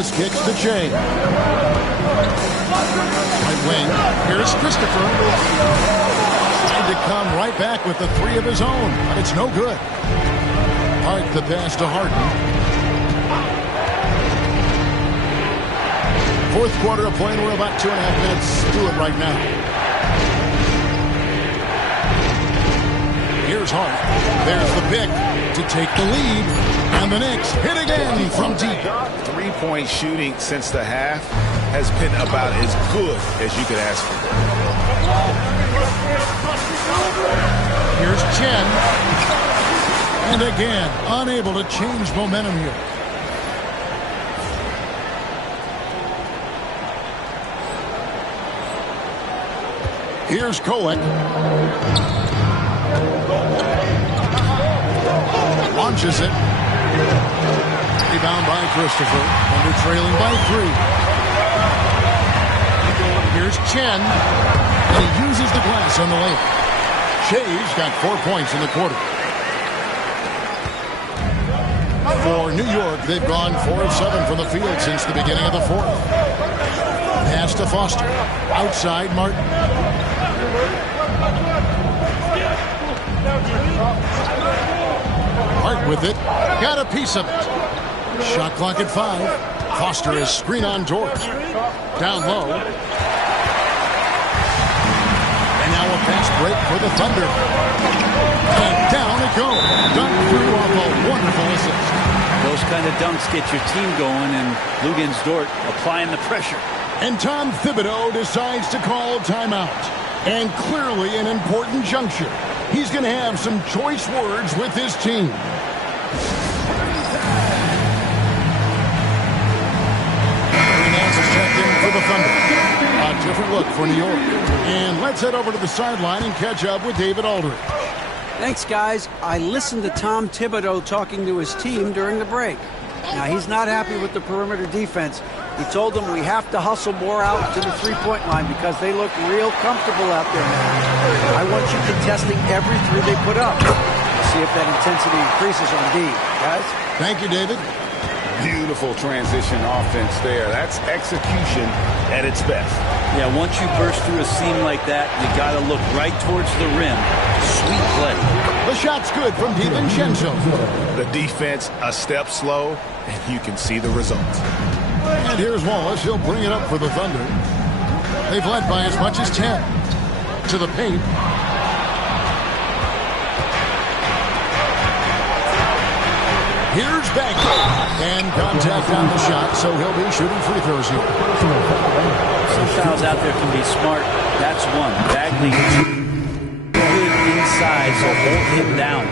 Wallace kicks to Shea. Right wing. Here's Christopher. Trying to come right back with the three of his own, but it's no good. Hart the pass to Harden. Fourth quarter of play, and we're about 2.5 minutes to it right now. Here's Hart. There's the pick to take the lead. And the Knicks hit again from deep. Three-point shooting since the half has been about as good as you could ask for. Here's Chen. And again, unable to change momentum here. Here's Kolek. Launches it. Rebound by Christopher. Under trailing by 3. Here's Chen. And he uses the glass on the layup. Shea's got 4 points in the quarter. For New York, they've gone 4 of 7 from the field since the beginning of the fourth. Pass to Foster. Outside Martin. Hart with it. Got a piece of it. Shot clock at 5. Foster is screen on George. Down low. And now a fast break for the Thunder. And down it goes. Dunk through off a wonderful assist. Those kind of dunks get your team going, and Luguentz Dort applying the pressure. And Tom Thibodeau decides to call timeout. And clearly an important juncture. He's going to have some choice words with his team. Checked in for the Thunder. A different look for New York. And let's head over to the sideline and catch up with David Aldridge. Thanks, guys. I listened to Tom Thibodeau talking to his team during the break. Now, he's not happy with the perimeter defense. He told them we have to hustle more out to the three-point line because they look real comfortable out there now. I want you contesting every three they put up. We'll see if that intensity increases on D. Guys? Thank you, David. Beautiful transition offense there. That's execution at its best. Yeah, once you burst through a seam like that, you got to look right towards the rim. Sweet play. The shot's good from DiVincenzo. The defense a step slow, and you can see the results. And here's Wallace. He'll bring it up for the Thunder. They've led by as much as 10. To the paint. Here's Bagley. And contact on the shot, so he'll be shooting free throws here. Some fouls out there can be smart. That's one. Bagley good inside, so hold him down.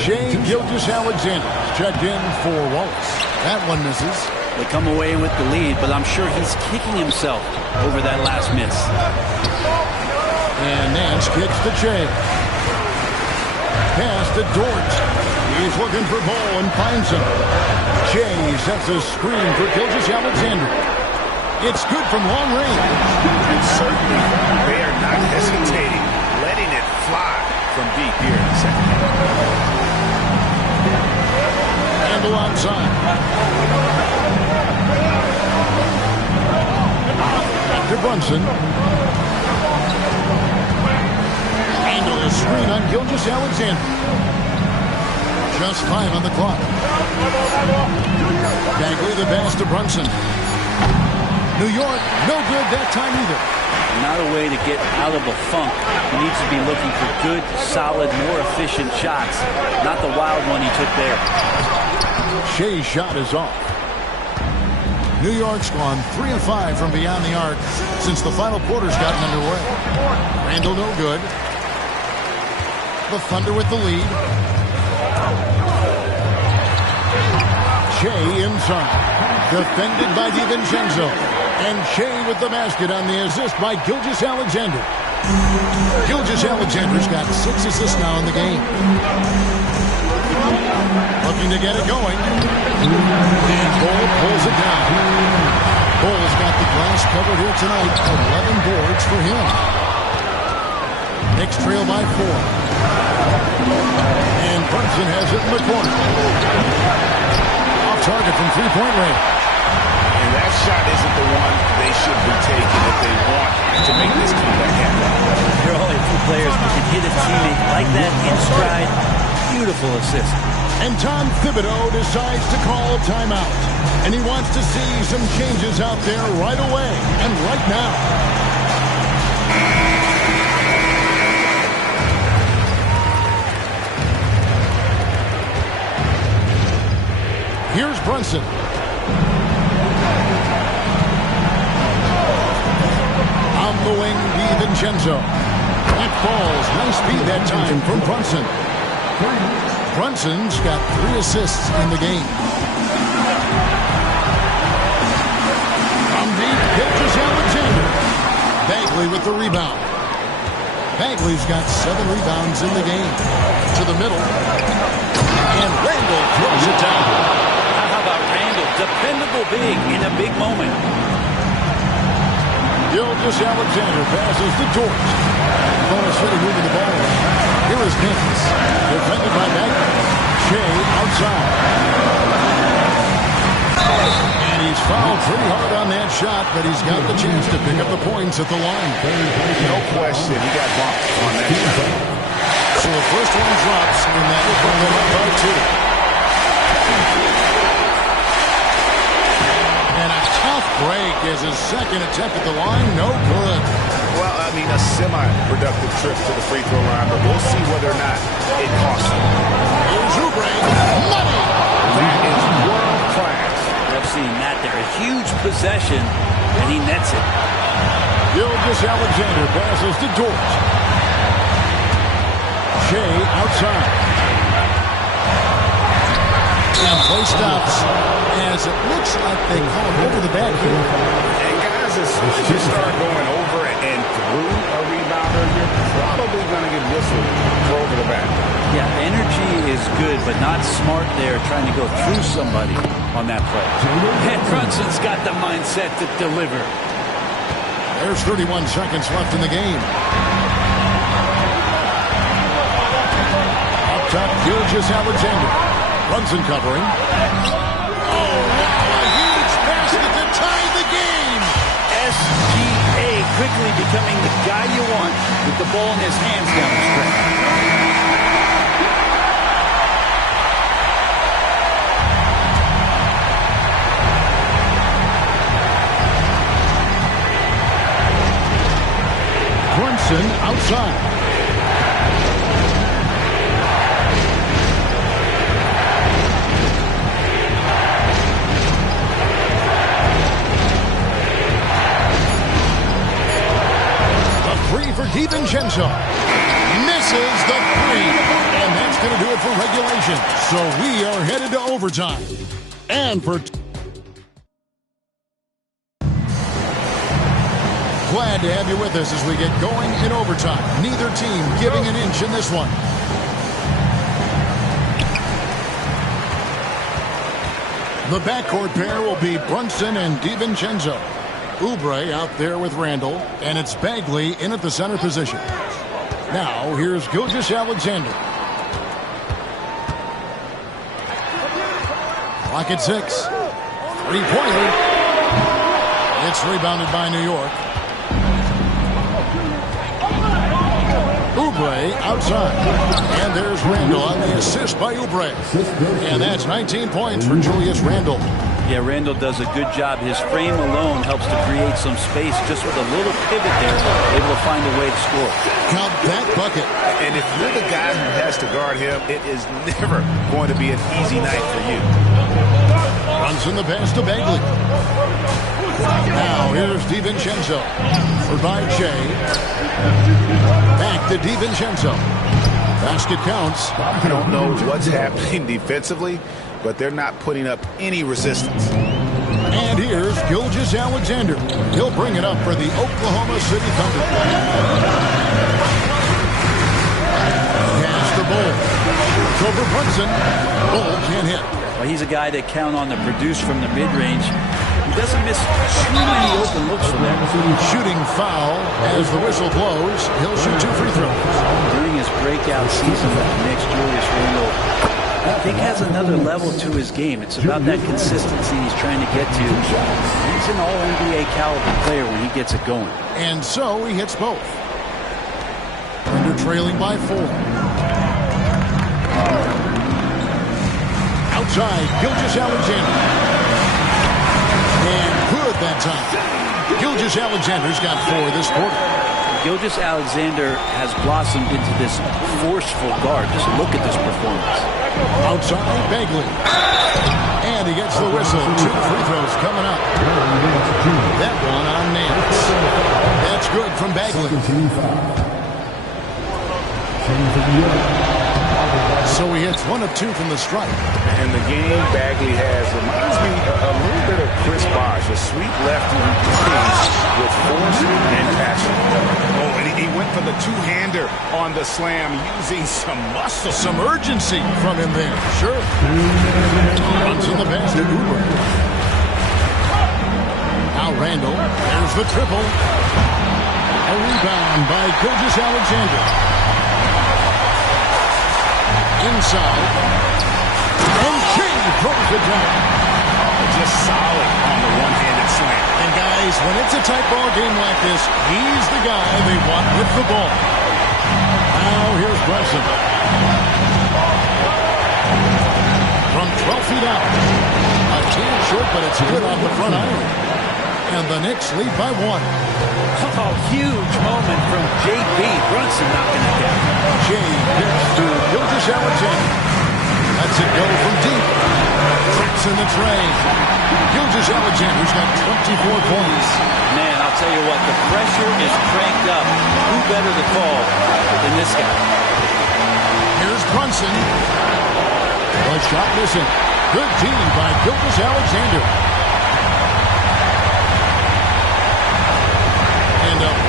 Shea Gilgeous-Alexander checked in for Wallace. That one misses. They come away with the lead, but I'm sure he's kicking himself over that last miss. And Nance kicks to Shea. Pass to Dort. He's looking for Ball and finds him. Shea sets a screen for Gilgeous-Alexander. It's good from long range. And certainly they are not hesitating, letting it fly from deep here in the second half. Handle outside. To Brunson. Handle a screen on Gilgeous-Alexander. Just 5 on the clock. Bagley the pass to Brunson. New York, no good that time either. Not a way to get out of a funk. He needs to be looking for good, solid, more efficient shots. Not the wild one he took there. Shea's shot is off. New York's gone 3 of 5 from beyond the arc since the final quarter's gotten underway. Randall no good. The Thunder with the lead. Shea inside. Defended by DiVincenzo. And Shea with the basket on the assist by Gilgeous-Alexander. Gilgeous-Alexander's got 6 assists now in the game. Looking to get it going. And Ball pulls it down. Ball's got the glass covered here tonight. 11 boards for him. Knicks trail by 4. And Brunson has it in the corner. Off target from three-point range. And that shot isn't the one they should be taking if they want to make this comeback happen. There are only a few players who can hit a teammate like that in stride. Beautiful assist. And Tom Thibodeau decides to call timeout. And he wants to see some changes out there right away and right now. Here's Brunson. On the wing, DiVincenzo. That falls. Nice speed that time from Brunson. Brunson's got 3 assists in the game. From deep, Gilgeous-Alexander. Bagley with the rebound. Bagley's got 7 rebounds in the game. To the middle. And Randall throws it down. How about Randall? Dependable big in a big moment. Gilgeous-Alexander passes to Dort. Bonus City moving the ball around. Here is Nix. Defended by Bagley. Shea outside. And he's fouled pretty hard on that shot, but he's got the chance to pick up the points at the line. No question, he got bumped on that shot. So the first one drops, and that will bring them up by 2. And a tough break is his second attempt at the line. No good. Well, I mean, a semi-productive trip to the free throw line, but we'll see whether or not it costs him. Here's Oubre. Money! That is world class. I've seen that there. A huge possession, and he nets it. Gilgeous-Alexander passes to Dort. Shea outside. And play stops as it looks like they call him over the back here. And guys, as soon as you start going over and through a rebounder, you're probably going to get whistled for over the back. Yeah, energy is good, but not smart there trying to go through somebody on that play. And Brunson's got the mindset to deliver. There's 31 seconds left in the game. Up top, Gilgeous-Alexander. Brunson covering. Oh, wow, a huge basket to tie the game. SGA quickly becoming the guy you want with the ball in his hands down the stretch. Brunson outside. For DiVincenzo. Misses the 3. And that's going to do it for regulation. So we are headed to overtime. And for... Glad to have you with us as we get going in overtime. Neither team giving an inch in this one. The backcourt pair will be Brunson and DiVincenzo. Oubre out there with Randall, and it's Bagley in at the center position. Now, here's Gilgeous-Alexander. Clock at 6. Three-pointer. It's rebounded by New York. Oubre outside. And there's Randall on the assist by Oubre. And that's 19 points for Julius Randall. Yeah, Randall does a good job. His frame alone helps to create some space just with a little pivot there, able to find a way to score. Count that bucket. And if you're the guy who has to guard him, it is never going to be an easy night for you. Runs in the pass to Bagley. Now here's DiVincenzo. For by Shea. Back to DiVincenzo. Basket counts. I don't know what's happening defensively, but they're not putting up any resistance. And here's Gilgeous-Alexander. He'll bring it up for the Oklahoma City Thunder. Pass to Bull. It's over Brunson. Bull can't hit. Well, he's a guy that count on to produce from the mid-range. He doesn't miss too many open looks from there. Shooting foul as the whistle blows. He'll shoot 2 free throws. During his breakout season with the Knicks, Julius Randle I think has another level to his game. It's about that consistency he's trying to get to. He's an all-NBA caliber player when he gets it going. And so he hits both. Under trailing by 4. Outside, Gilgeous-Alexander. And good that time. Gilgeous-Alexander's got 4 this quarter. Gilgeous-Alexander has blossomed into this forceful guard. Just look at this performance. Outside, Bagley. And he gets the whistle. 2 free throws coming up. That one on Nance. That's good from Bagley. So he hits 1 of 2 from the stripe. And the game Bagley has reminds me a little bit of Chris Bosh, a sweet lefty who plays with force and passion. Oh, and he went for the two-hander on the slam using some muscle. Some urgency from him there. Sure. Runs in the pass to Uber. Now Randall. There's the triple. A rebound by Gilgeous-Alexander. Inside. And King throws it down. Oh, just solid on the one-handed slam. And guys, when it's a tight ball game like this, he's the guy they want with the ball. Now here's Brunson. From 12 feet out. A tad short, but it's good off the front iron. And the Knicks lead by 1. Oh, huge moment from J.B. Brunson knocking it down. Jay gets to Gilgeous-Alexander. That's it go from deep. Tricks in the train. Gilgeous-Alexander's got 24 points. Man, I'll tell you what, the pressure is cranked up. Who better to call than this guy? Here's Brunson. The shot missing. Good team by Gilgeous-Alexander.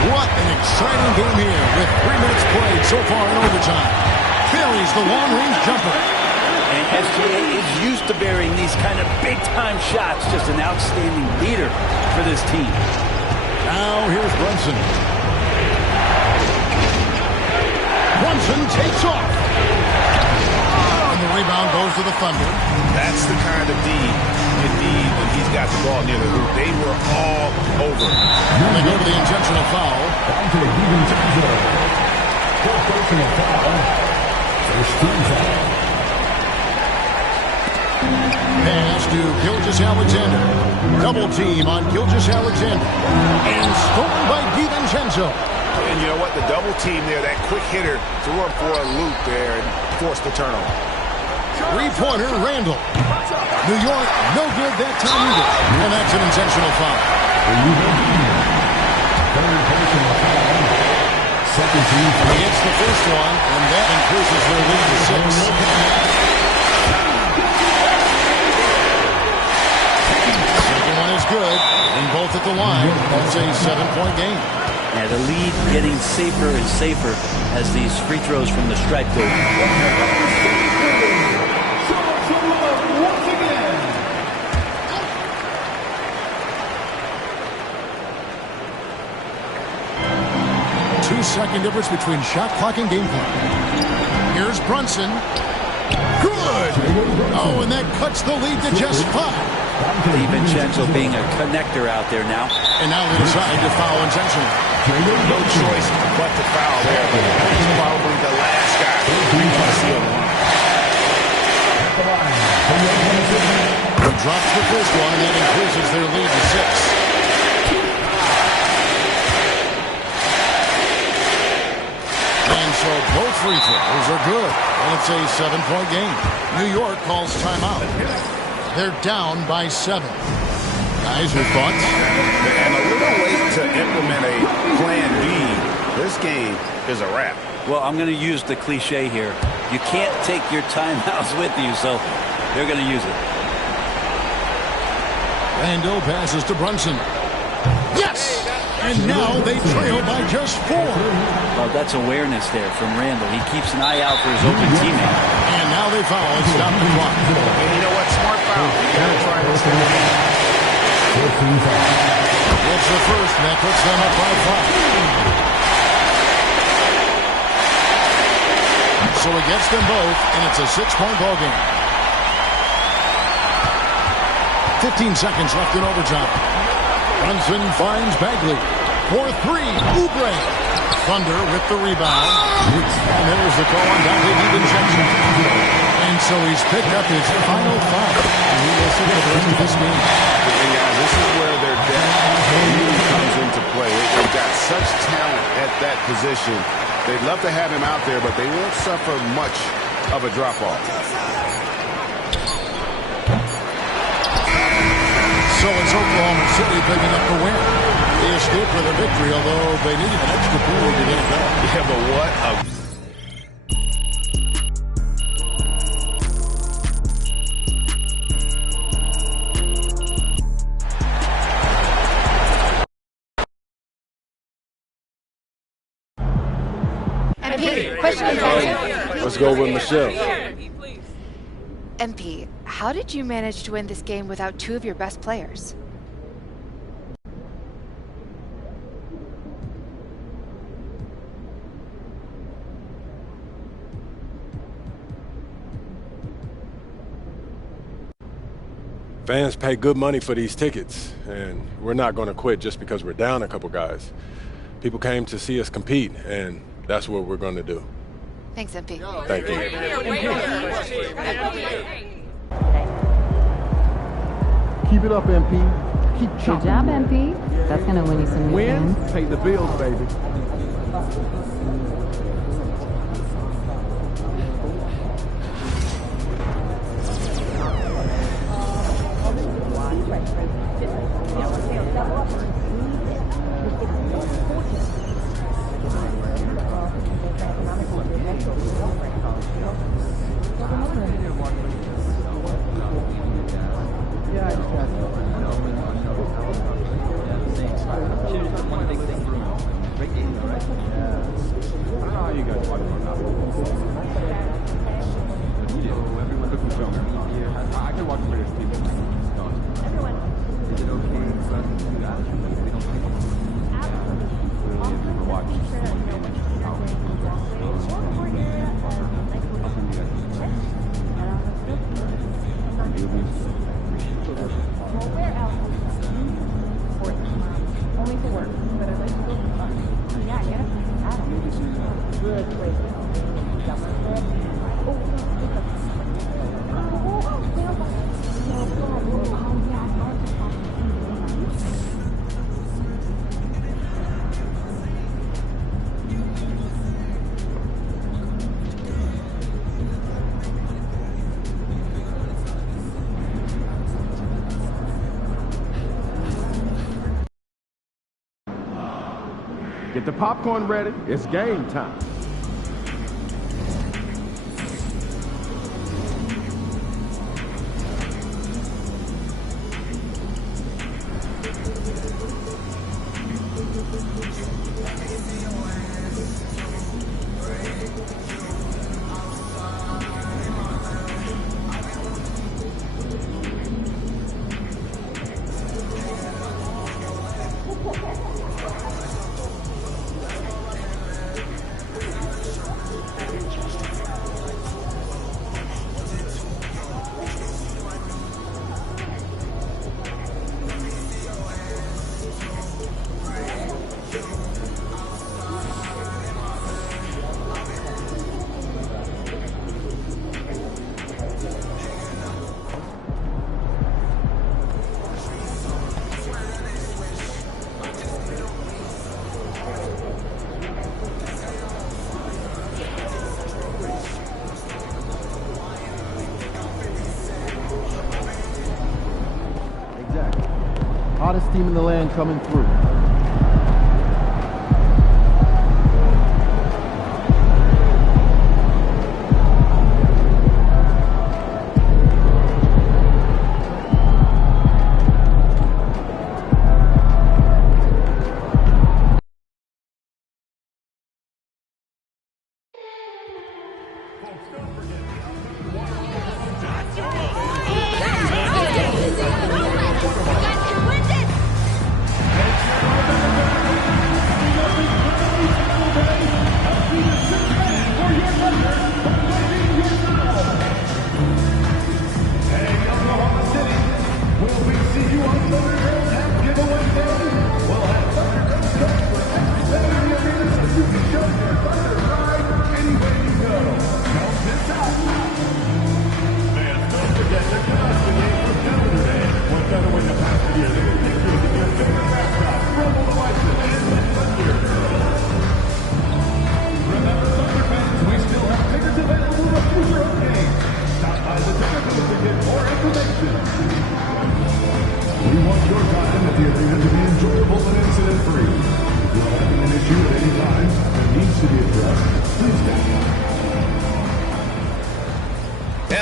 What an exciting game here with 3 minutes played so far in overtime. Buries the long-range jumper. And SGA is used to burying these kind of big-time shots. Just an outstanding leader for this team. Now here's Brunson. Brunson takes off. And the rebound goes to the Thunder. That's the kind of D you need when he's got the ball near the hoop. They were all over. They go to the intentional foul. Pass to Gilgeous-Alexander. Double team on Gilgeous-Alexander. And stolen by DiVincenzo. And you know what? The double team there, that quick hitter threw up for a loop there and forced the turnover. 3-pointer, Randall. New York, no good that time either. And that's an intentional foul. He gets the first one, and that increases their lead to 6. Second one is good, and both at the line. That's a 7-point game. Yeah, the lead getting safer and safer as these free throws from the stripe go. 2-second difference between shot clock and game clock. Here's Brunson. Good! Oh, and that cuts the lead to just 5. DiVincenzo being a connector out there now. And now they decide to foul intentionally. No choice but to foul there, but he's probably the last guy we want to see on the line. He drops the first one, and that increases their lead to 6. So both free throws are good. And it's a 7-point game. New York calls timeout. They're down by 7. Guys, your thoughts? And a little late to implement a plan B. This game is a wrap. Well, I'm going to use the cliche here. You can't take your timeouts with you, so they're going to use it. Randall passes to Brunson. Yes! And now they trail by just 4. Well, that's awareness there from Randall. He keeps an eye out for his open teammate. And now they foul and stop the clock. And you know what? Smart foul. You got to try this thing again. It's the first, and that puts them up by 5. So he gets them both, and it's a 6-point ball game. 15 seconds left in overtime. Brunson finds Bagley. 4-3. Oubre. Thunder with the rebound. And there's the call on Dante DiVincenzo. And so he's picked up his final foul. And he will sit for the rest of this game. And guys, this is where their depth really comes into play. They've got such talent at that position. They'd love to have him out there, but they won't suffer much of a drop-off. So it's Oklahoma City picking up the win. They escaped with a victory, although they needed an extra period to get it done. Yeah, but what a... MP, question and answer. Let's go with Michelle. MP, how did you manage to win this game without two of your best players? Fans pay good money for these tickets, and we're not going to quit just because we're down a couple guys. People came to see us compete, and that's what we're going to do. Thanks, MP. Thank you. Keep it up, MP. Keep Good chopping. job, MP. That's going to win you some new Win, fans. pay the bills, baby. Get the popcorn ready. It's game time. Hottest team in the land coming through.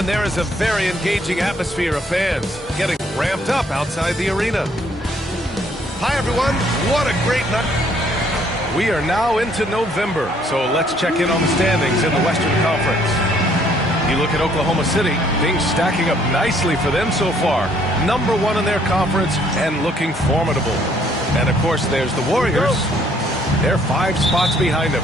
And there is a very engaging atmosphere of fans getting ramped up outside the arena. Hi, everyone. What a great night. We are now into November, so let's check in on the standings in the Western Conference. You look at Oklahoma City, things stacking up nicely for them so far. Number 1 in their conference and looking formidable. And, of course, there's the Warriors. They're 5 spots behind them.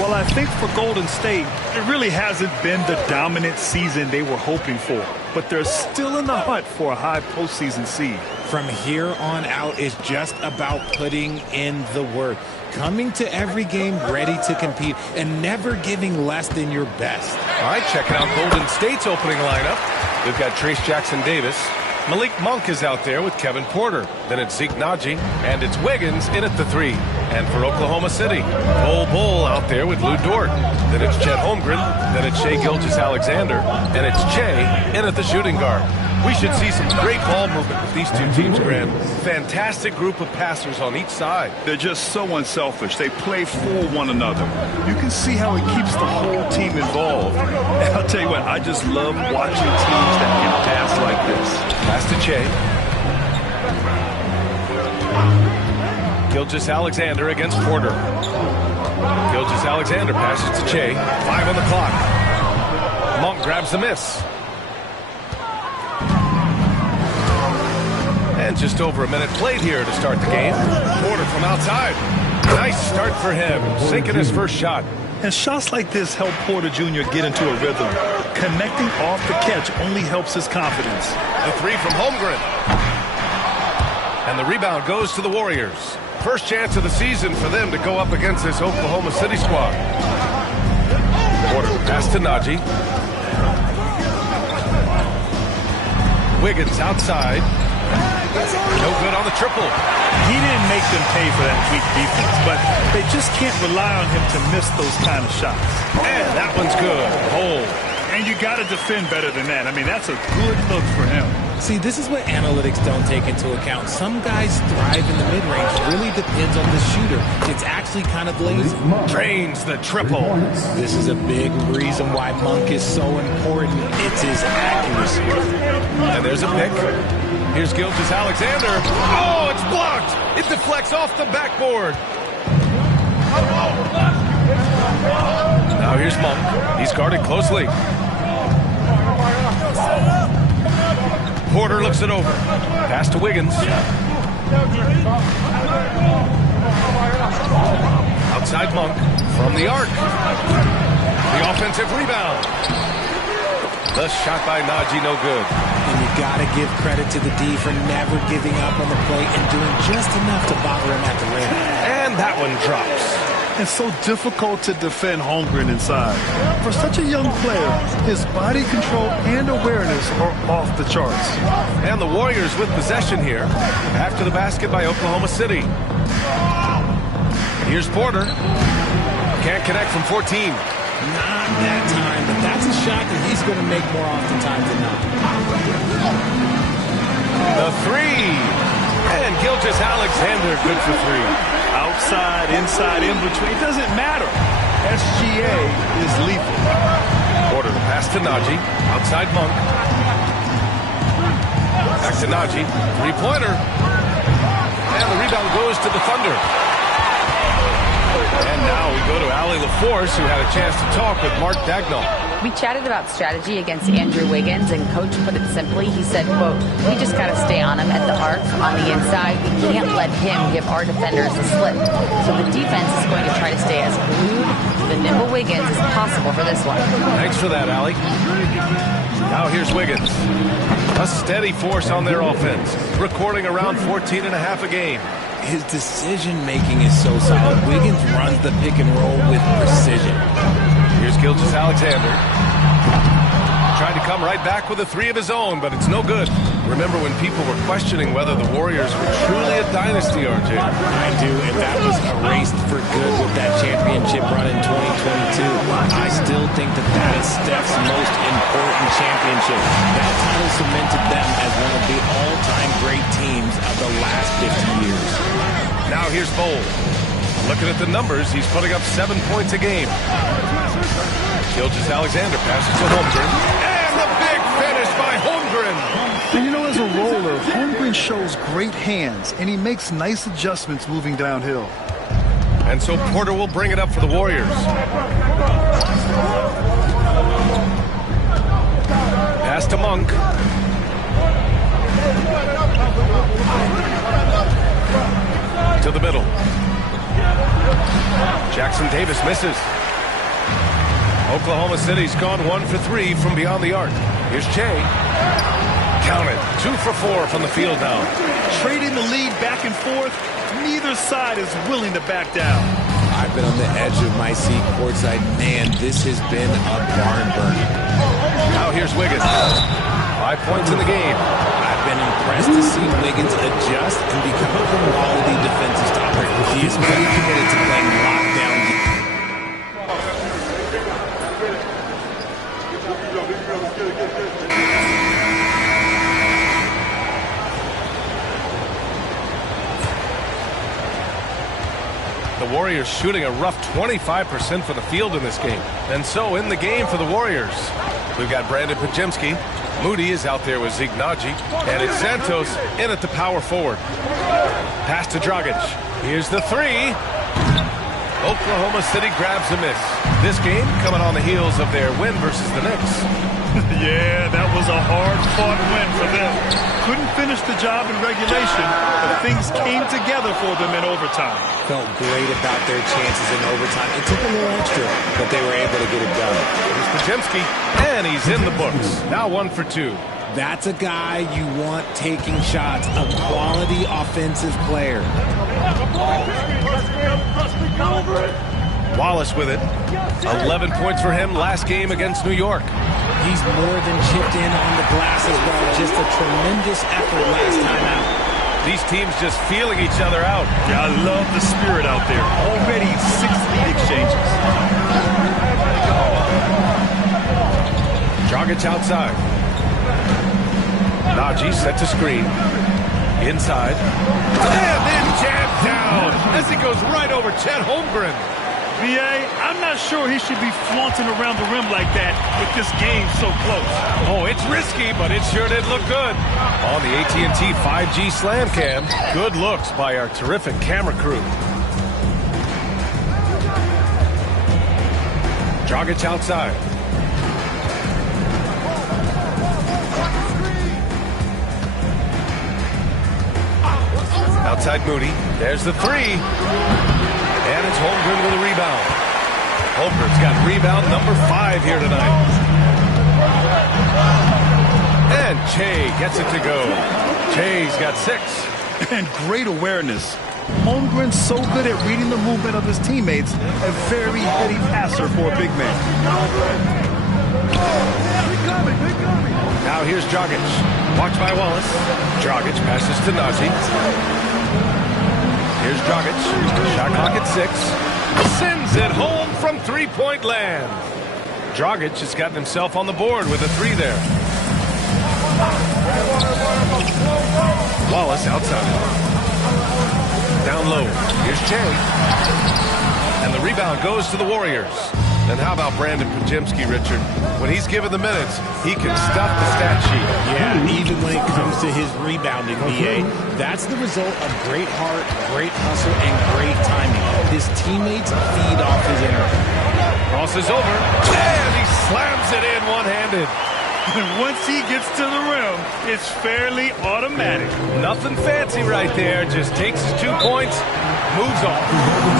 Well, I think for Golden State, it really hasn't been the dominant season they were hoping for. But they're still in the hunt for a high postseason seed. From here on out is just about putting in the work. Coming to every game ready to compete and never giving less than your best. All right, checking out Golden State's opening lineup. They've got Trace Jackson-Davis. Malik Monk is out there with Kevin Porter. Then it's Zeke Naji, and it's Wiggins in at the 3. And for Oklahoma City, Bol Bol out there with Lou Dort. Then it's Chet Holmgren. Then it's Shai Gilgeous-Alexander. And it's Che in at the shooting guard. We should see some great ball movement with these two teams, Grant. Fantastic group of passers on each side. They're just so unselfish. They play for one another. You can see how it keeps the whole team involved. And I'll tell you what, I just love watching teams that can pass like this. Pass to Che. Gilgeous-Alexander against Porter. Gilgeous-Alexander passes to Che. 5 on the clock. Monk grabs the miss. And just over a minute played here to start the game. Porter from outside. Nice start for him, sinking his first shot. And shots like this help Porter Jr. get into a rhythm. Connecting off the catch only helps his confidence. The 3 from Holmgren. And the rebound goes to the Warriors. First chance of the season for them to go up against this Oklahoma City squad. Porter pass to Naji. Wiggins outside. No good on the triple. He didn't make them pay for that weak defense, but they just can't rely on him to miss those kind of shots. And that one's good. Hold. And you got to defend better than that. I mean, that's a good look for him. See, this is what analytics don't take into account. Some guys thrive in the mid-range. Really depends on the shooter. It's actually kind of lazy. Drains the triple. This is a big reason why Monk is so important. It's his accuracy. And there's a pick. Here's Gilgeous-Alexander. Oh, it's blocked. It deflects off the backboard. Now here's Monk. He's guarded closely. Porter looks it over. Pass to Wiggins. Outside Monk from the arc. The offensive rebound. The shot by Naji, no good. And you got to give credit to the D for never giving up on the play and doing just enough to bother him at the rim. And that one drops. It's so difficult to defend Holmgren inside. For such a young player, his body control and awareness are off the charts. And the Warriors with possession here. After the basket by Oklahoma City. Here's Porter. Can't connect from 14. Not that time, but that's a shot that he's going to make more oftentimes than not. The 3. And Gilgeous-Alexander good for 3. Outside, inside, in between, it doesn't matter. SGA is lethal. Porter to pass to Naji. Outside Monk. Back to Naji. 3-pointer. And the rebound goes to the Thunder. And now we go to Allie LaForce, who had a chance to talk with Mark Dagnall. We chatted about strategy against Andrew Wiggins, and Coach put it simply. He said, quote, we just got to stay on him at the arc. On the inside, we can't let him give our defenders a slip. So the defense is going to try to stay as glued to the nimble Wiggins as possible for this one. Thanks for that, Allie. Now here's Wiggins. A steady force on their offense, recording around 14 and a half a game. His decision-making is so solid. Wiggins runs the pick and roll with precision. Here's Gilgeous-Alexander. Trying to come right back with a three of his own, but it's no good. Remember when people were questioning whether the Warriors were truly a dynasty, RJ? I do, and that was erased for good with that championship run in 2022. I still think that is Steph's most important championship. That title cemented them as one of the all-time great teams of the last 50 years. Now here's Bowl. Looking at the numbers, he's putting up 7 points a game. Gilgeous-Alexander passes to Holmgren. And the big finish by Holmgren. And you know, as a roller, Holmgren shows great hands, and he makes nice adjustments moving downhill. And so Porter will bring it up for the Warriors. Pass to Monk. To the middle. Jackson Davis misses. Oklahoma City's gone 1 for 3 from beyond the arc. Here's Che. Counted. 2 for 4 from the field now. Trading the lead back and forth. Neither side is willing to back down. I've been on the edge of my seat courtside. Man, this has been a barn burner. Now here's Wiggins. 5 points in the game. I've been impressed to see Wiggins adjust and become a quality defensive stopper. He is very committed to playing lockdown. The Warriors shooting a rough 25% for the field in this game. And so in the game for the Warriors, we've got Brandon Podziemski. Moody is out there with Zeke Naji. And it's Santos in at the power forward. Pass to Dragic. Here's the three. Oklahoma City grabs a miss. This game coming on the heels of their win versus the Knicks. Yeah, that was a hard-fought win for them. Couldn't finish the job in regulation, but things came together for them in overtime. Felt great about their chances in overtime. It took a little extra, but they were able to get it done. Here's Podziemski, and he's in the books. Now 1 for 2. That's a guy you want taking shots, a quality offensive player. Wallace with it. 11 points for him last game against New York. He's more than chipped in on the glass as well. Just a tremendous effort last time out. These teams just feeling each other out. Yeah, I love the spirit out there. Already 6 lead exchanges. Dragic outside. Naji set to screen. Inside. And then jammed down as he goes right over Chet Holmgren. B.A., I'm not sure he should be flaunting around the rim like that with this game so close. Oh, it's risky, but it sure did look good. On the AT&T 5G Slam Cam, good looks by our terrific camera crew. Dragic outside. Outside Moody. There's the three. And it's Holmgren with a rebound. Holmgren's got rebound number 5 here tonight. And Che gets it to go. Che's got 6. And great awareness. Holmgren's so good at reading the movement of his teammates. A very heady passer for a big man. Now here's Dragic. Watched by Wallace. Dragic passes to Naji. Here's Dragic. Shot clock at 6. Sends it home from three-point land. Dragic has gotten himself on the board with a 3 there. Wallace outside. Down low. Here's Che. And the rebound goes to the Warriors. And how about Brandon Podziemski, Richard? When he's given the minutes, he can stuff the stat sheet. Yeah, even when it comes to his rebounding, B.A., that's the result of great heart, great hustle, and great timing. His teammates feed off his energy. Crosses over, and he slams it in one-handed. And once he gets to the rim, it's fairly automatic. Nothing fancy right there. Just takes his 2 points, moves on.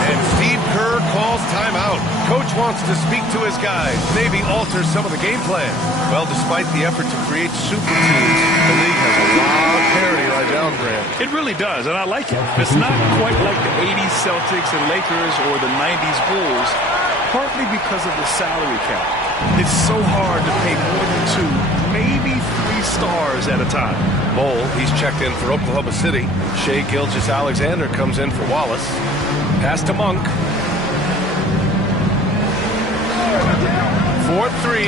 And Steve Kerr calls timeout. Coach wants to speak to his guys, maybe alter some of the game plan. Well, despite the effort to create super teams, the league has a lot of parity right now, Grant. It really does, and I like it. It's not quite like the 80s Celtics and Lakers or the 90s Bulls, partly because of the salary cap. It's so hard to pay more than 2, maybe 3 stars at a time. Mole, he's checked in for Oklahoma City. Shai Gilgeous-Alexander comes in for Wallace. Pass to Monk. 4-3.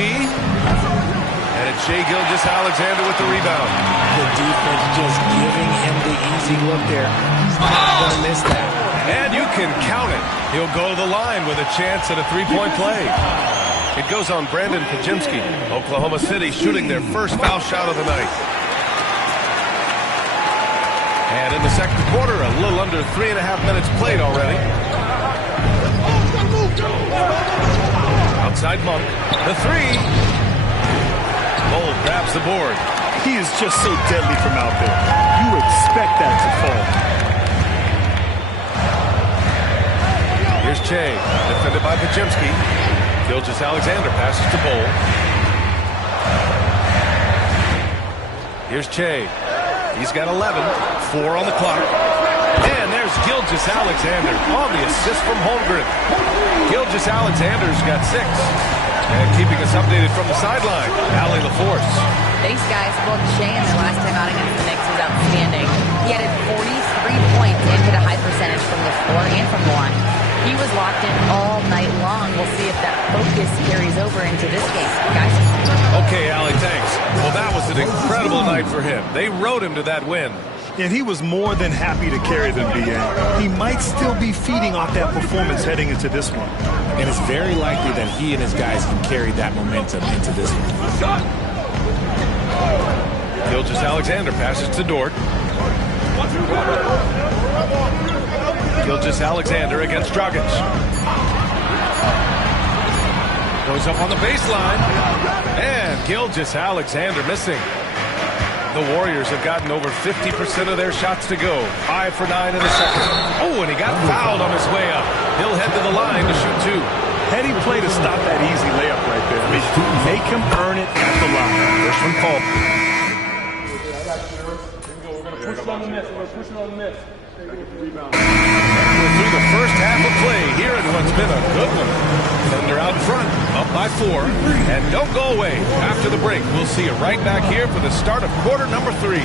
And it's Shai Gilgeous-Alexander with the rebound. The defense just giving him the easy look there. He's not going to miss that. And you can count it. He'll go to the line with a chance at a 3-point play. It goes on Brandon Pajimski. Oklahoma City shooting their first foul shot of the night. And in the second quarter, a little under 3.5 minutes played already. Outside Monk. The 3. Mole grabs the board. He is just so deadly from out there. You expect that to fall. Here's Che, defended by Pajimski. Gilgeous-Alexander passes to Bowl. Here's Che. He's got 11. 4 on the clock. And there's Gilgeous-Alexander on the assist from Holmgren. Gilgeous-Alexander's got 6. And keeping us updated from the sideline, Allie LaForce. Thanks, guys. Well, Shai in their last time out against the Knicks was outstanding. He added 43 points and hit a high percentage from the floor and from the line. He was locked in all night long. We'll see if that focus carries over into this game, guys. Okay, Allie, thanks. Well, that was an incredible night for him. They rode him to that win. And he was more than happy to carry them, B.A. He might still be feeding off that performance heading into this one. And it's very likely that he and his guys can carry that momentum into this one. Gilgeous-Alexander passes to Dort. Gilgeous-Alexander against Dragic. Goes up on the baseline. And Gilgeous-Alexander missing. The Warriors have gotten over 50% of their shots to go. 5 for 9 in the second. Oh, and he got fouled on his way up. He'll head to the line to shoot 2. Heady play to stop that easy layup right there. I mean, make him earn it at the line. First one, Paul. Push it on the miss. We're pushing on the miss. We're through the first half of play here in what's been a good one. Thunder out front, up by 4. And don't go away. After the break, we'll see you right back here for the start of quarter number 3.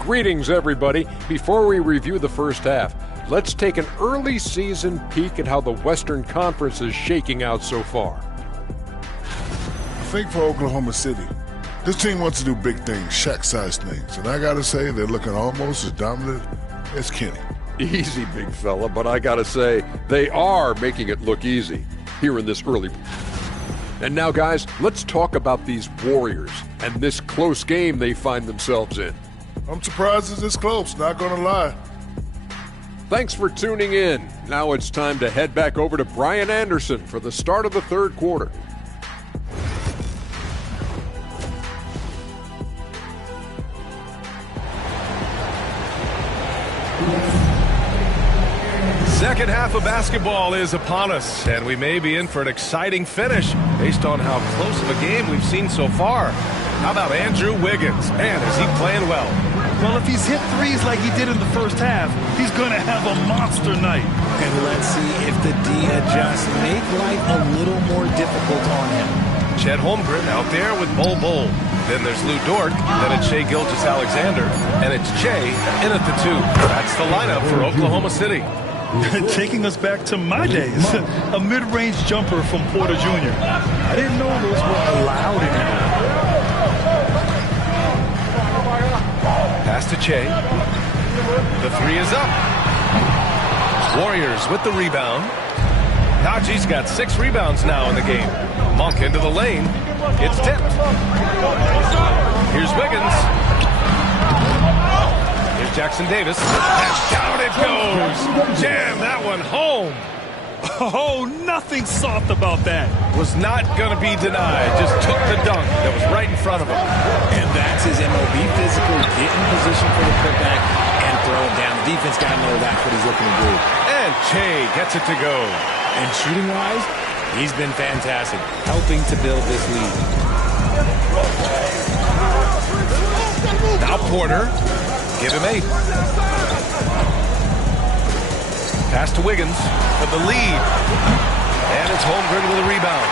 Greetings, everybody. Before we review the first half, let's take an early season peek at how the Western Conference is shaking out so far. I think for Oklahoma City, this team wants to do big things, Shaq-sized things. And I got to say, they're looking almost as dominant as Kenny. Easy, big fella, but I got to say, they are making it look easy here in this early. And now, guys, let's talk about these Warriors and this close game they find themselves in. I'm surprised it's this close, not going to lie. Thanks for tuning in. Now it's time to head back over to Brian Anderson for the start of the third quarter. Second half of basketball is upon us, and we may be in for an exciting finish based on how close of a game we've seen so far. How about Andrew Wiggins? Man, is he playing well. Well, if he's hit threes like he did in the first half, he's going to have a monster night. And let's see if the D adjusts, make life a little more difficult on him. Chet Holmgren out there with Bol. Then there's Lou Dort. Then it's Shai Gilgeous-Alexander. And it's Che in at the 2. That's the lineup for Oklahoma City. Taking us back to my days, a mid-range jumper from Porter Jr. I didn't know those were allowed anymore. Pass to Che. The 3 is up. Warriors with the rebound. Najee's got 6 rebounds now in the game. Monk into the lane. It's tipped. Here's Wiggins. Here's Jackson Davis. And down it goes. Jam that one home. Oh, nothing soft about that. Was not going to be denied. Just took the dunk that was right in front of him. And that's his MOB physical. Get in position for the putback and throw it down. The defense got to know that's what he's looking to do. And Che gets it to go. And shooting-wise, he's been fantastic, helping to build this lead. Now Porter. Give him 8. Pass to Wiggins for the lead. And it's Holmgren with a rebound.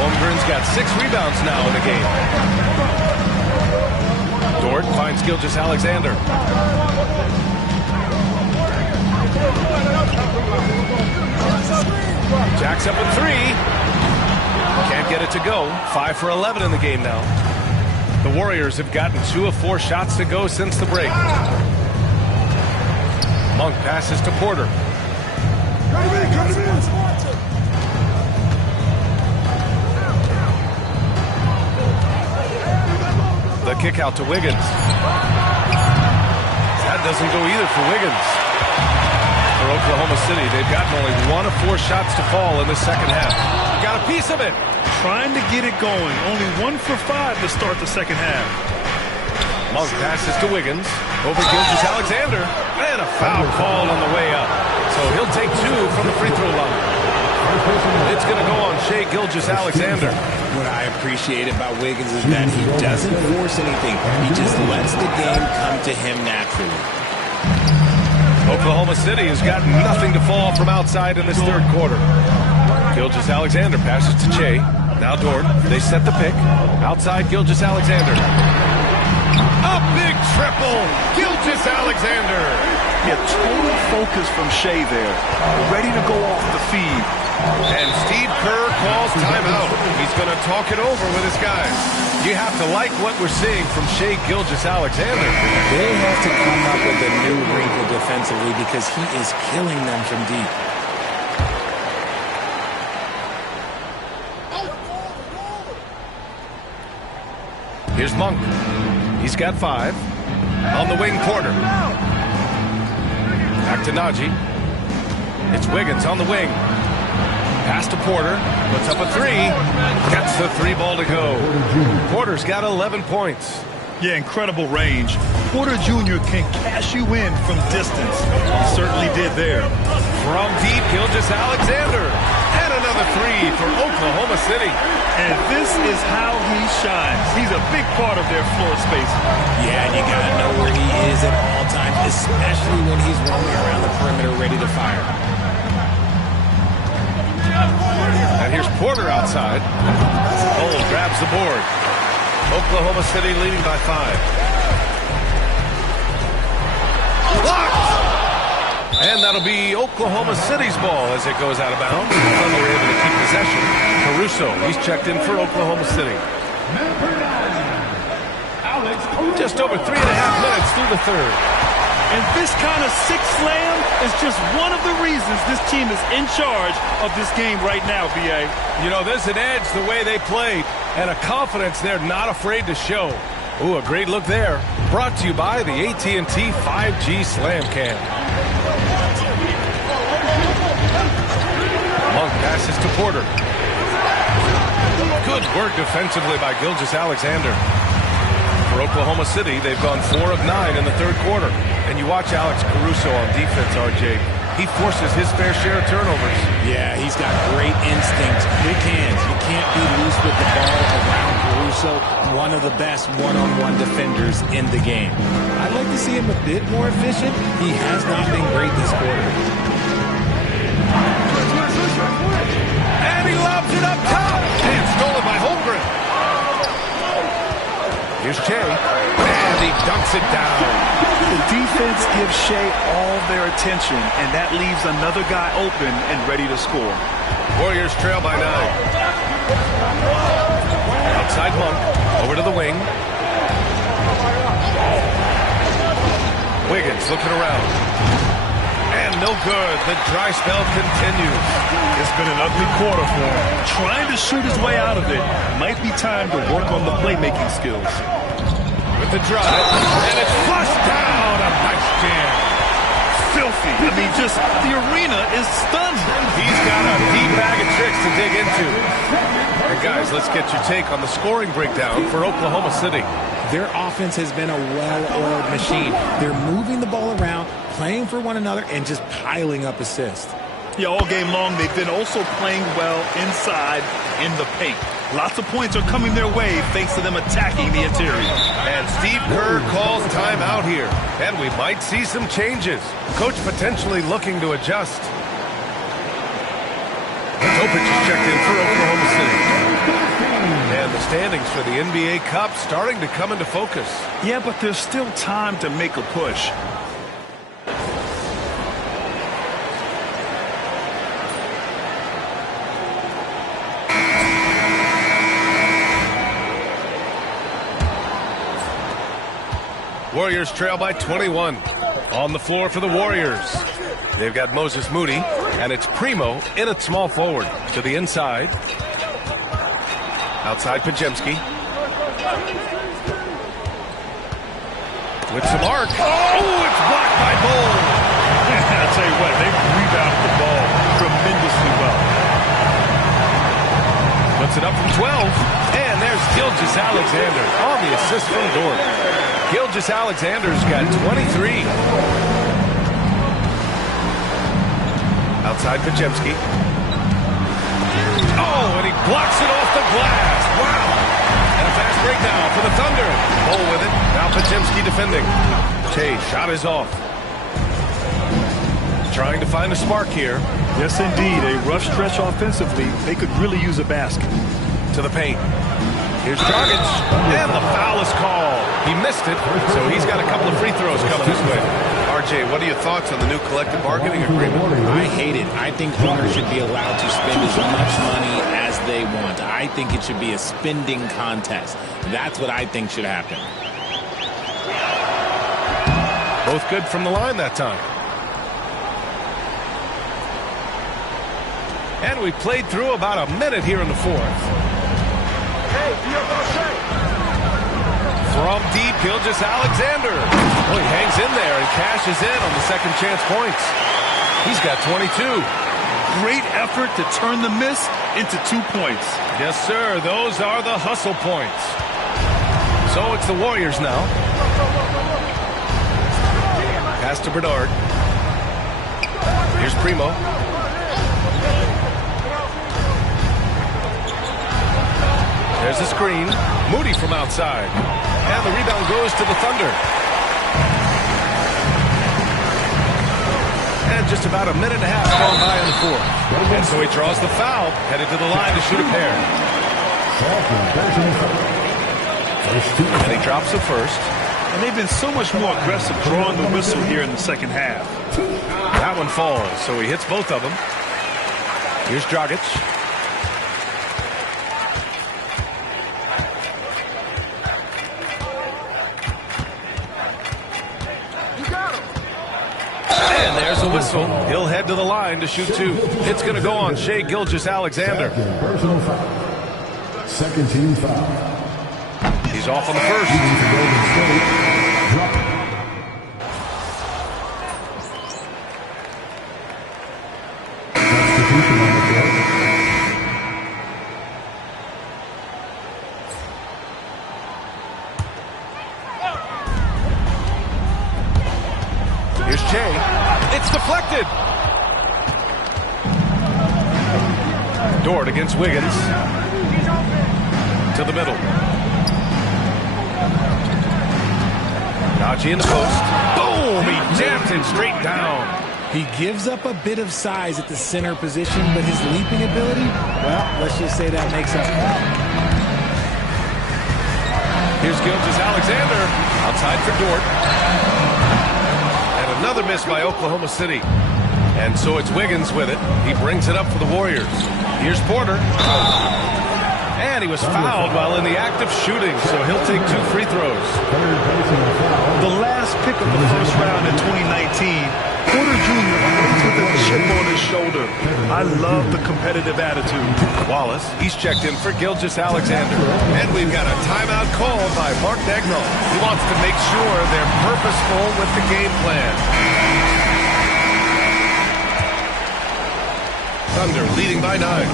Holmgren's got 6 rebounds now in the game. Dort finds Gilgeous-Alexander. Jack's up with 3. Can't get it to go. 5 for 11 in the game now. The Warriors have gotten 2 of 4 shots to go since the break. Monk passes to Porter. The kick out to Wiggins. That doesn't go either for Wiggins. For Oklahoma City, they've gotten only 1 of 4 shots to fall in the second half. Got a piece of it. Trying to get it going. Only 1 for 5 to start the second half. Monk passes to Wiggins. Over Gilgeous-Alexander. And a foul called on the way up. So he'll take 2 from the free throw line. It's going to go on Shai Gilgeous-Alexander. What I appreciate about Wiggins is that he doesn't force anything. He just lets the game come to him naturally. Oklahoma City has got nothing to fall from outside in this third quarter. Gilgeous-Alexander passes to Che. Now Dort. They set the pick. Outside Gilgeous-Alexander. A big triple. Gilgeous-Alexander. Yeah, total focus from Shai there. Ready to go off the feed. And Steve Kerr calls timeout. He's going to talk it over with his guys. You have to like what we're seeing from Shai Gilgeous-Alexander. They have to come up with a new wrinkle defensively because he is killing them from deep. Here's Monk. He's got 5. On the wing, Porter. Back to Najee. It's Wiggins on the wing. Pass to Porter. Puts up a 3. Gets the 3 ball to go. Porter's got 11 points. Yeah, incredible range. Porter Jr. can cash you in from distance. He certainly did there. From deep, Gilgeous-Alexander. And another 3 for Oklahoma City. And this is how he shines. He's a big part of their floor space. Yeah, and you got to know where he is at all times, especially when he's roaming around the perimeter ready to fire. And here's Porter outside. Cole grabs the board. Oklahoma City leading by 5. Blocked! And that'll be Oklahoma City's ball as it goes out of bounds. They were able to keep possession. Caruso, he's checked in for Oklahoma City. Just over 3.5 minutes through the third. And this kind of six slam is just one of the reasons this team is in charge of this game right now, B.A. You know, there's an edge the way they played and a confidence they're not afraid to show. Ooh, a great look there. Brought to you by the AT&T 5G Slam Cam. Monk passes to Porter. Good work defensively by Gilgeous-Alexander. For Oklahoma City, they've gone 4 of 9 in the third quarter. And you watch Alex Caruso on defense, RJ. He forces his fair share of turnovers. Yeah, he's got great instincts, quick hands. You can't be loose with the ball around Caruso, one of the best one-on-one defenders in the game. I'd like to see him a bit more efficient. He has not been great this quarter. And he lobs it up top. And stolen by Holmgren. Here's Che. And he dunks it down. The defense gives Shai all their attention, and that leaves another guy open and ready to score. Warriors trail by 9. Outside Monk. Over to the wing. Wiggins looking around. And no good. The dry spell continues. It's been an ugly quarter for him. Trying to shoot his way out of it. Might be time to work on the playmaking skills. the drive, and it's flushed down. A nice jam. Filthy. I mean, just the arena is stunned. He's got a deep bag of tricks to dig into. And guys, let's get your take on the scoring breakdown for Oklahoma City. Their offense has been a well-oiled machine. They're moving the ball around, playing for one another, and just piling up assists. Yeah, all game long, they've been also playing well inside in the paint. Lots of points are coming their way thanks to them attacking the interior. And Steve Kerr calls timeout here. And we might see some changes. Coach potentially looking to adjust. Topic is checked in for Oklahoma City. And the standings for the NBA Cup starting to come into focus. Yeah, but there's still time to make a push. Warriors trail by 21. On the floor for the Warriors. They've got Moses Moody, and it's Primo in at small forward. To the inside. Outside Pajemski. With some arc. Oh, it's blocked by Bull. I'll tell you what, they've rebounded the ball tremendously well. Puts it up from 12. And there's Gilgeous-Alexander on the assist from Dort. Gilgeous-Alexander's got 23. Outside Pajemski. Oh, and he blocks it off the glass. Wow. And a fast breakdown for the Thunder. Bull with it. Now Pajemski defending. Che, shot is off. Trying to find a spark here. Yes, indeed. A rough stretch offensively. They could really use a basket. To the paint. Here's Dragic. And the foul is called. He missed it, so he's got a couple of free throws coming his way. RJ, what are your thoughts on the new collective bargaining agreement? I hate it. I think owners should be allowed to spend as much money as they want. I think it should be a spending contest. That's what I think should happen. Both good from the line that time. And we played through about a minute here in the fourth. From deep, Gilgeous-Alexander. Oh, he hangs in there and cashes in on the second chance points. He's got 22. Great effort to turn the miss into 2 points. Yes, sir. Those are the hustle points. So it's the Warriors now. Pass to Bernard. Here's Primo. There's a screen. Moody from outside. And the rebound goes to the Thunder. And just about a minute and a half gone by in the fourth. And so he draws the foul, headed to the line to shoot a pair. And he drops the first. And they've been so much more aggressive drawing the whistle here in the second half. That one falls, so he hits both of them. Here's Dragic. And there's a whistle. He'll head to the line to shoot two. It's going to go on Shai Gilgeous-Alexander. Personal foul. Second team foul. He's off on the first. Here's Che. It's deflected. Dort against Wiggins. To the middle. Najee in the post. Boom! He jammed it straight down. He gives up a bit of size at the center position, but his leaping ability, well, let's just say that makes up for it. Here's Gilgeous-Alexander outside for Dort. And another miss by Oklahoma City. And so it's Wiggins with it. He brings it up for the Warriors. Here's Porter. And he was fouled while in the act of shooting, so he'll take 2 free throws. The last pick of the first round in 2019, Porter Jr. plays with a chip on his shoulder. shoulder. I love the competitive attitude. Wallace, he's checked in for Gilgeous-Alexander. And we've got a timeout called by Mark Daigneault. He wants to make sure they're purposeful with the game plan. Thunder leading by 9.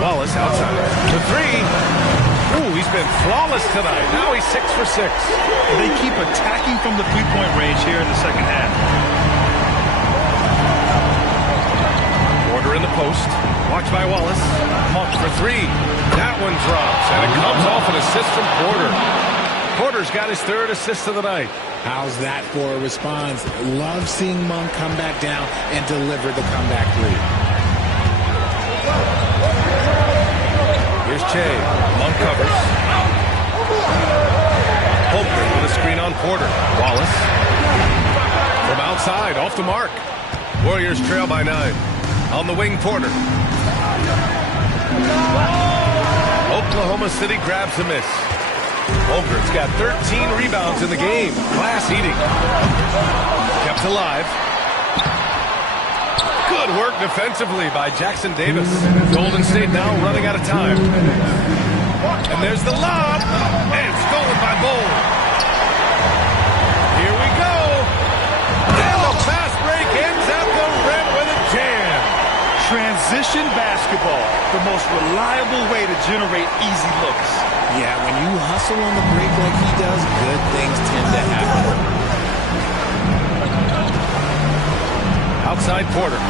Wallace outside. The 3. Ooh, he's been flawless tonight. Now he's 6 for 6. They keep attacking from the three-point range here in the second half. Porter in the post. Watched by Wallace. Monk for 3. That one drops, and it comes off an assist from Porter. Porter's got his 3rd assist of the night. How's that for a response? Love seeing Monk come back down and deliver the comeback 3. Here's Che. Monk covers. Holmgren with a screen on Porter. Wallace. From outside, off the mark. Warriors trail by 9. On the wing, Porter. Oklahoma City grabs the miss. Holmgren's got 13 rebounds in the game. Glass eating. Kept alive. Good work defensively by Jackson Davis. Golden State now running out of time. And there's the lob. And stolen by Bowl. Here we go. And the fast break ends at the rim with a jam. Transition basketball, the most reliable way to generate easy looks. Yeah, when you hustle on the break like he does, good things tend to happen. Outside Porter.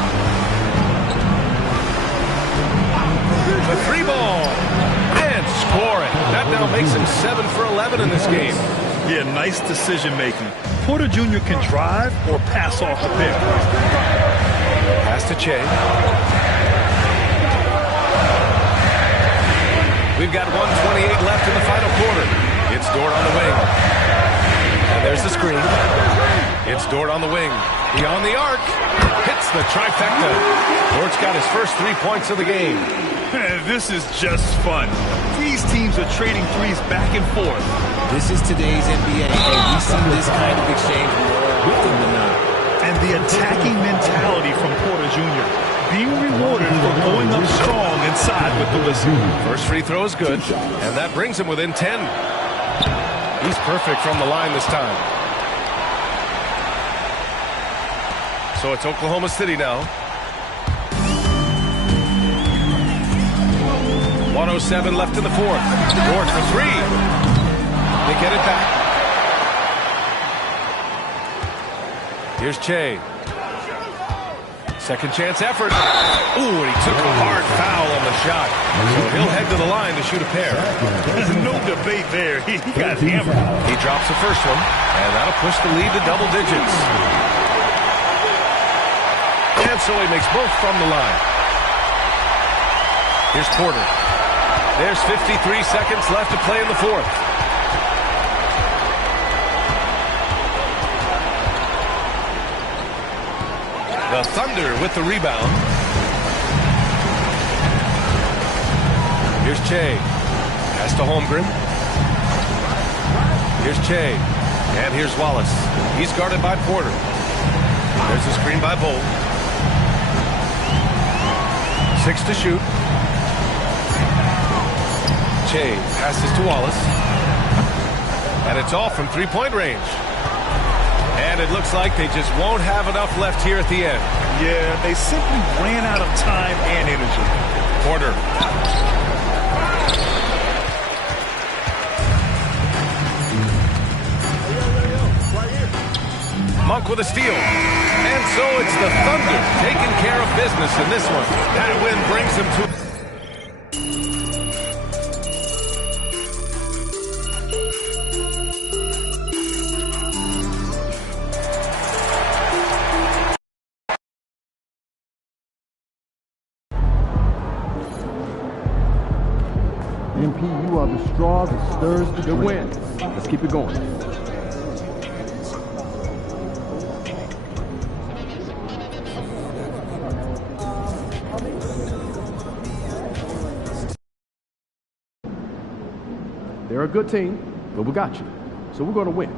The 3 ball. And score it. That now makes him 7 for 11 in this game. Yeah, nice decision making. Porter Jr. can drive or pass off the pick. Pass to Che. We've got 1:28 left in the final quarter. It's Dort on the wing. And there's the screen. It's Dort on the wing. Beyond the arc. Hits the trifecta. Dort's got his first 3 points of the game. This is just fun. These teams are trading threes back and forth. This is today's NBA, and we see this kind of exchange more often than not. And the attacking mentality from Porter Jr. being rewarded for going up strong inside with the whistle. First free throw is good, and that brings him within 10. He's perfect from the line this time. So it's Oklahoma City now. 1:07 left in the 4th. Dort for 3. They get it back. Here's Che. Second chance effort. Ooh, and he took a hard foul on the shot. So he'll head to the line to shoot a pair. There's no debate there. He got hammered. He drops the first one, and that'll push the lead to double digits. And so he makes both from the line. Here's Porter. There's 53 seconds left to play in the 4th. The Thunder with the rebound. Here's Che. Pass to Holmgren. Here's Che. And here's Wallace. He's guarded by Porter. There's the screen by Bowl. 6 to shoot. Che passes to Wallace. And it's off from three-point range. And it looks like they just won't have enough left here at the end. Yeah, they simply ran out of time and energy. Porter. Monk with a steal. And so it's the Thunder taking care of business in this one. That win brings them to... MP, you are the straw that stirs the drink. Win. Let's keep it going. They're a good team, but we got you. So we're going to win.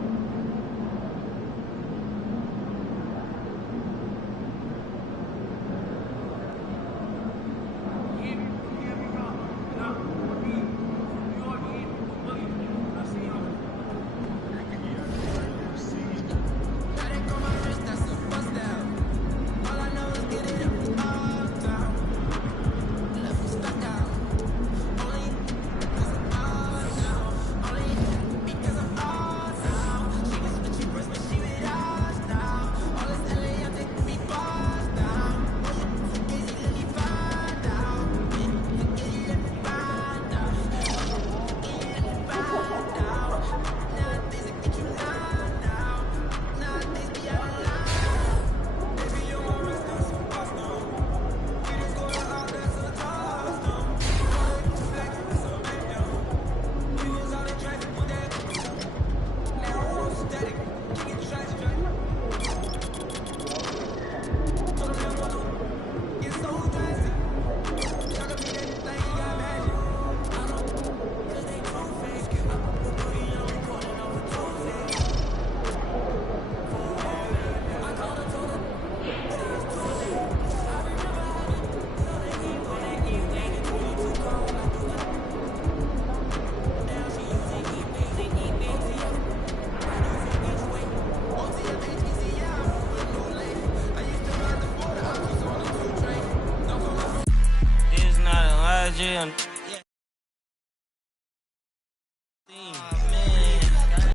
strategy and